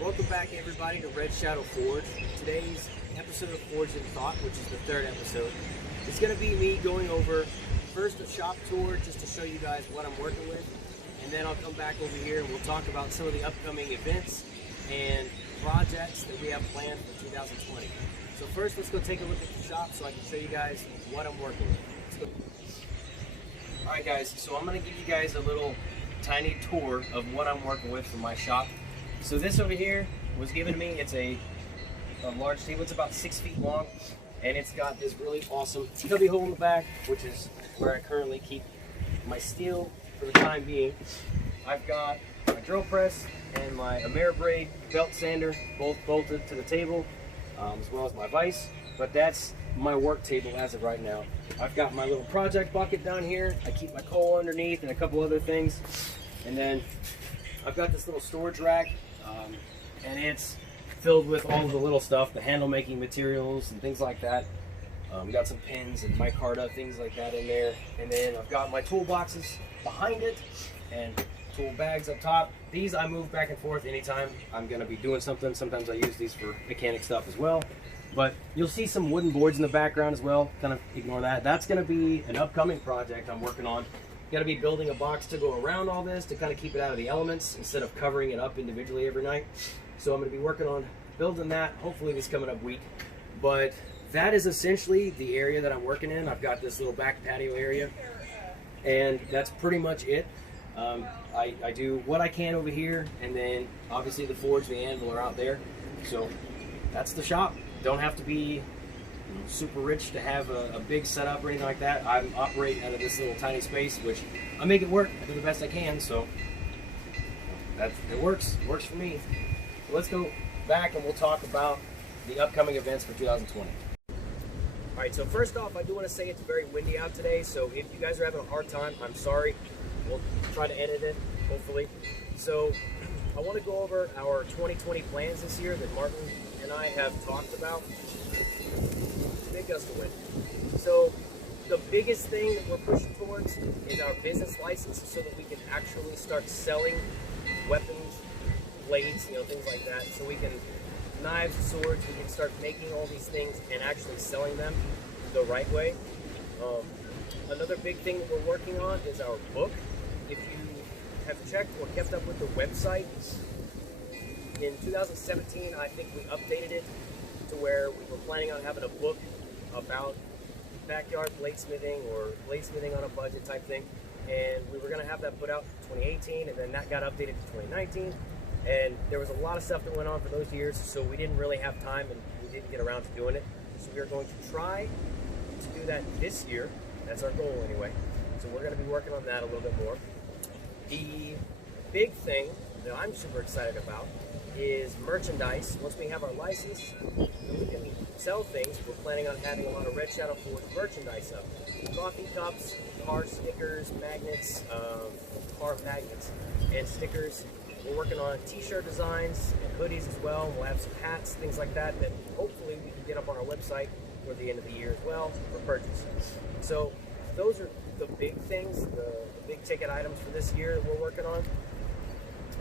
Welcome back everybody to Red Shadow Forge. Today's episode of Forged in Thought, which is the third episode, is going to be me going over first a shop tour just to show you guys what I'm working with, and then I'll come back over here and we'll talk about some of the upcoming events and projects that we have planned for 2020. So first, let's go take a look at the shop so I can show you guys what I'm working with. Alright guys, so I'm going to give you guys a little tiny tour of what I'm working with for my shop. So this over here was given to me. It's a large table. It's about 6 feet long, and it's got this really awesome cubby hole in the back, which is where I currently keep my steel for the time being. I've got my drill press and my Ameribraid belt sander both bolted to the table, as well as my vise. But that's my work table as of right now. I've got my little project bucket down here. I keep my coal underneath and a couple other things, and then I've got this little storage rack. And it's filled with all of the little stuff, the handle making materials and things like that. We got some pins and micarta, things like that in there. And then I've got my toolboxes behind it and tool bags up top. These I move back and forth anytime I'm going to be doing something. Sometimes I use these for mechanic stuff as well. But you'll see some wooden boards in the background as well. Kind of ignore that. That's going to be an upcoming project I'm working on. Got to be building a box to go around all this to kind of keep it out of the elements instead of covering it up individually every night. So I'm going to be working on building that hopefully this coming up week. But that is essentially the area that I'm working in. I've got this little back patio area, and that's pretty much it. I do what I can over here, and then obviously the forge, the anvil are out there. So that's the shop. Don't have to be super rich to have a big setup or anything like that. I'm operating out of this little tiny space, which I make it work. I do the best I can, so it works. It works for me. So let's go back and we'll talk about the upcoming events for 2020. All right, so first off, I do want to say it's very windy out today, so if you guys are having a hard time, I'm sorry. We'll try to edit it, hopefully. So I want to go over our 2020 plans this year that Martin and I have talked about. Big gust of wind. So the biggest thing that we're pushing towards is our business license, so that we can actually start selling weapons, blades, things like that. So we can, knives, swords, we can start making all these things and actually selling them the right way. Another big thing that we're working on is our book. If you have checked or kept up with the website, in 2017, I think we updated it to where we were planning on having a book about backyard bladesmithing or bladesmithing on a budget type thing, and we were going to have that put out in 2018, and then that got updated to 2019, and there was a lot of stuff that went on for those years, so we didn't really have time and we didn't get around to doing it. So we are going to try to do that this year. That's our goal anyway. So we're going to be working on that a little bit more. The big thing that I'm super excited about is merchandise. Once we have our license and we can sell things, we're planning on having a lot of Red Shadow Forge merchandise up. Coffee cups, car stickers, magnets, car magnets, and stickers. We're working on t-shirt designs and hoodies as well. We'll have some hats, things like that, that hopefully we can get up on our website for the end of the year as well for purchase. So those are the big things, the big ticket items for this year that we're working on.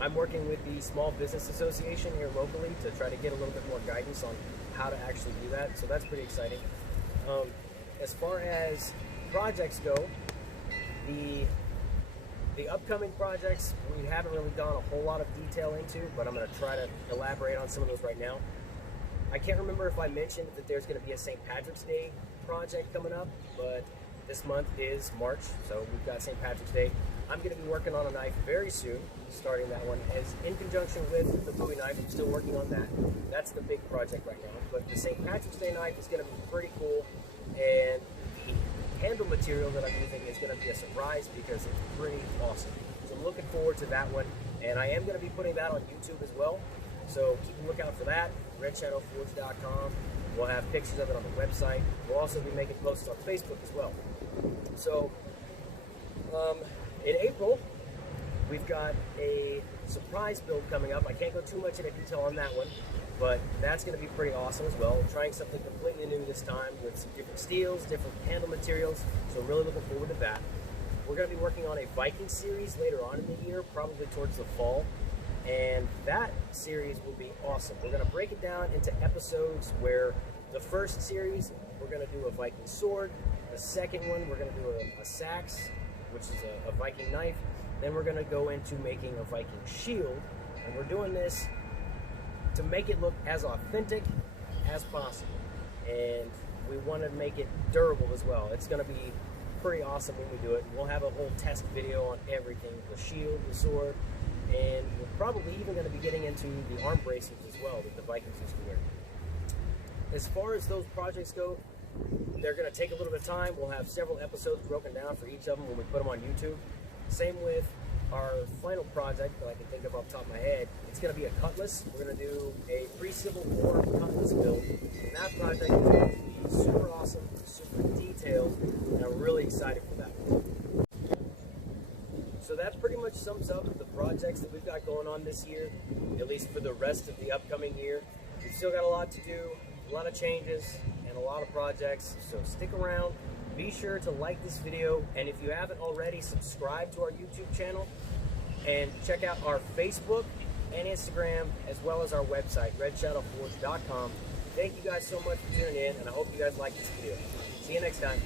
I'm working with the Small Business Association here locally to try to get a little bit more guidance on how to actually do that, so that's pretty exciting. As far as projects go, the upcoming projects we haven't really gone a whole lot of detail into, but I'm going to try to elaborate on some of those right now. I can't remember if I mentioned that there's going to be a St. Patrick's Day project coming up, but this month is March, so we've got St. Patrick's Day. I'm going to be working on a knife very soon, starting that one as in conjunction with the Bowie knife. I'm still working on that. That's the big project right now. But the St. Patrick's Day knife is going to be pretty cool, and the handle material that I'm using is going to be a surprise because it's pretty awesome. So I'm looking forward to that one, and I am going to be putting that on YouTube as well. So keep a lookout for that. RedShadowForge.com. We'll have pictures of it on the website. We'll also be making posts on Facebook as well. So in April, we've got a surprise build coming up. I can't go too much into detail on that one, but that's going to be pretty awesome as well. We're trying something completely new this time with some different steels, different handle materials, so really looking forward to that. We're going to be working on a Viking series later on in the year, probably towards the fall, and that series will be awesome. We're going to break it down into episodes where the first series, we're going to do a Viking sword. The second one, we're going to do a sax, which is a Viking knife. Then we're going to go into making a Viking shield, and we're doing this to make it look as authentic as possible. And we want to make it durable as well. It's going to be pretty awesome when we do it. We'll have a whole test video on everything, the shield, the sword, and we're probably even going to be getting into the arm bracelets as well that the Vikings used to wear. As far as those projects go, they're going to take a little bit of time. We'll have several episodes broken down for each of them when we put them on YouTube. Same with our final project that I can think of off the top of my head. It's going to be a cutlass. We're going to do a pre-Civil War cutlass build. And that project is going to be super awesome, super detailed, and I'm really excited for that one. So that pretty much sums up the projects that we've got going on this year, at least for the rest of the upcoming year. We've still got a lot to do, a lot of changes, and a lot of projects, so stick around. Be sure to like this video, and if you haven't already, subscribe to our YouTube channel, and check out our Facebook and Instagram, as well as our website, redshadowforge.com. Thank you guys so much for tuning in, and I hope you guys like this video. See you next time.